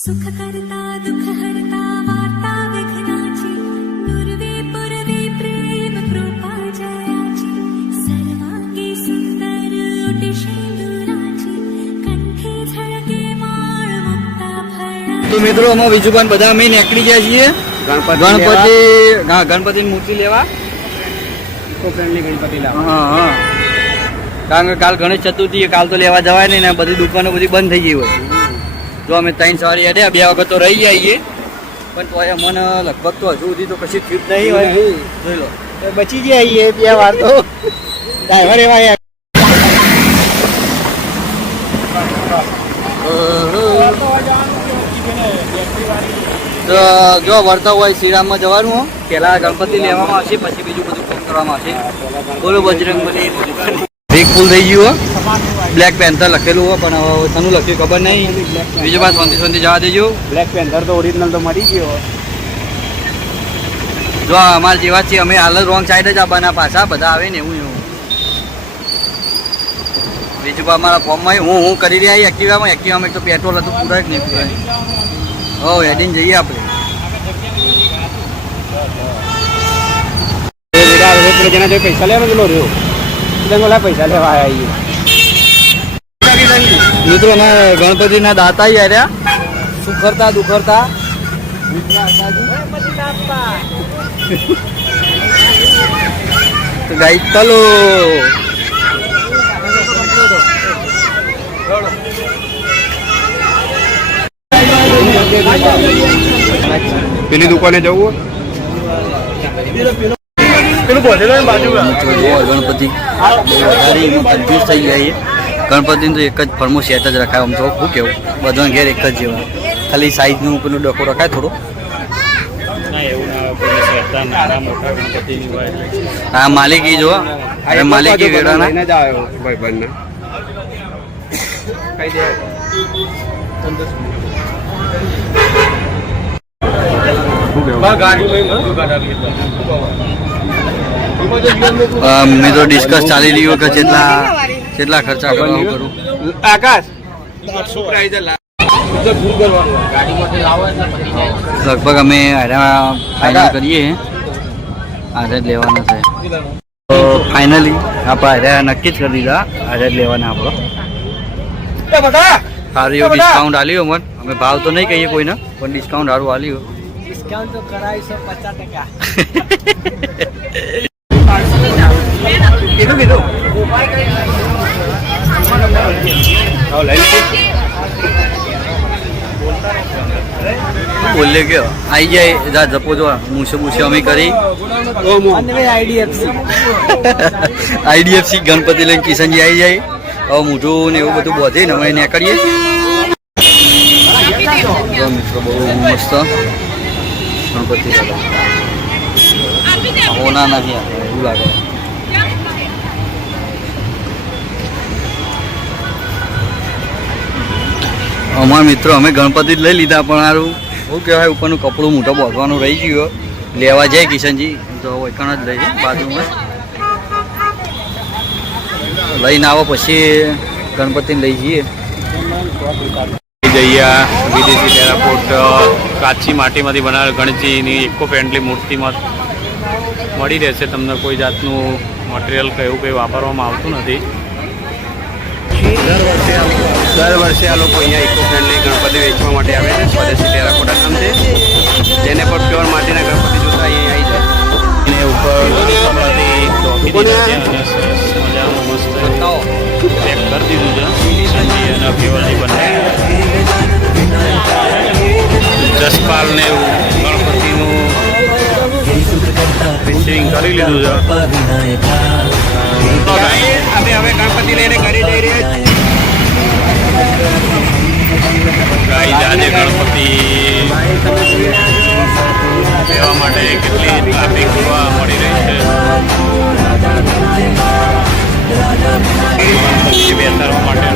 सुख करता दुख हरता वार्ता विघ्नाची पूर्वे पूर्वे प्रेम कृपा जयाची सर्वांगी सुंदर उटिशेंदुराची कंठे झळके माळ मुक्ता फळा। तो મિત્રો અમે વિજુભાઈ બધા અમે નીકળી ગયા છીએ ગણપતિ મૂર્તિ લેવા ઇકો ફ્રેન્ડલી ગણપતિ લાવવા। હા હા કારણ કે કાલ ગણેશ ચતુર્થી કાલ તો લેવા જવાય નહીં ને બધી દુકાનો બધી બંધ થઈ ગઈ હોય। જો અમે 3 સવારી હેડ્યા 2 વખત તો રહી જઈએ પણ તો મને લગભગ તો હજુ સુધી તો કશી ટ્રીપ નહીં હોય જોઈ લો બચી ગયા એ 2 વાર તો ડ્રાઈવર એવા તો જો વર્તા હોય શ્રીરામમાં જવાનું હો પહેલા ગણપતિ લેવામાં આવશે પછી બીજું બધું કામ કરવામાં આવશે। બોલો બજરંગબલી બ્રેક ફૂલ થઈ ગયું હો બ્લેક પેન્થર લખેલું હો પણ હવે તનું લખ્યું ખબર નહીં બીજું બાદ શાંતિ જવા દેજો। બ્લેક પેન્થર તો ઓરિજિનલ તો મળી ગયો। જો અમારા જેવા છીએ અમે હાલ રોંગ સાઈડ જ આવવાના પાછા બધા આવે ને એવું એવું બીજું અમારા ફોર્મમાં હું કરી રહ્યા એક્ટિવામાં તો પેટ્રોલ હતું પૂરા જ નહીં પૂરા હો હેડીને જઈએ આપણે જેના જો પૈસા લેવા પેલો રહ્યો એટલે પૈસા લેવા આવ્યા મિત્રો અમે ગણપતિના દાતા આવ્યા સુખરતા દુખરતા તો ગાઈ ચાલો પેલી દુકાને જવું ગણપતિ કન્ફ્યુઝ થઈ ગયા ગણપતિનું તો એક જ ફરમો સેટ જ રખાય આમ તો શું કેવું બધાને ઘેર એક જ જેવા ખાલી સાઈઝનું પેલું ડકો રખાય થોડો હા માલિકી જો અરે માલિકી વેડાના મેં તો ડિસ્કસ ચાલી રહ્યો કે કેટલા ખર્ચા કરવા કરું આકાશ લગભગ અમે ફાઇનલ કરીએ આજે લેવાના છે તો ફાઇનલી આપણે આજે નક્કી જ કરી દીધા આજે લેવાના આપણો સારું એવું ડિસ્કાઉન્ટ આલ્યું મને અમે ભાવ તો નહીં કહીએ કોઈને પણ ડિસ્કાઉન્ટ સારું આલ્યું ડિસ્કાઉન્ટ તો કરાવીશું 50%। કીધું બોલે કે આવી જાય જપો જો મૂછે અમે કરી આઈડીએફસી ગણપતિ લઈને કિશનજી આવી જાય હવે મોઢું ને એવું બધું બધે ને અમે નીકળીએ મિત્રો બહુ મસ્ત ગણપતિ હોના નથી એવું લાગે અમારા મિત્રો અમે ગણપતિ જ લઈ લીધા પણ સારું શું કહેવાય ઉપરનું કપડું મોટો બાંધવાનું રહી ગયો લેવા જાય કિશનજી તો એકણ જ લઈ બાજુમાં લઈને આવો પછી ગણપતિને લઈ જઈએ વિદેશી ટેરાકોટ કાચી માટીમાંથી બનાવેલ ગણેશજીની ઇકો ફ્રેન્ડલી મૂર્તિમાં મળી રહેશે તમને કોઈ જાતનું મટીરિયલ કે એવું કંઈ વાપરવામાં આવતું નથી। દર વર્ષે આ લોકો અહીંયા ઇકો ફ્રેન્ડલી ગણપતિ વેચવા માટે આવે છે સ્વદેશી ટેરાકોટા નામ છે જેને પણ પ્યોર માટીના ગણપતિ જોતા અહીંયા આવી જાય એને ઉપર ગણપતિ ટોપી દીધા છે અને સરસ મજાનું મસ્ત પેક કરી દીધું છે કિશનજી અને પ્યોરજી બંને જસપાલ ને ગણપતિનું રિસીવિંગ કરી લીધું છે અમે હવે ગણપતિ લઈને ઘરે જઈ રહ્યા છીએ આજે ગણપતિ લેવા માટે કેટલી ટ્રાફિક જોવા મળી રહી છે ગણપતિ બેસાડવા માટે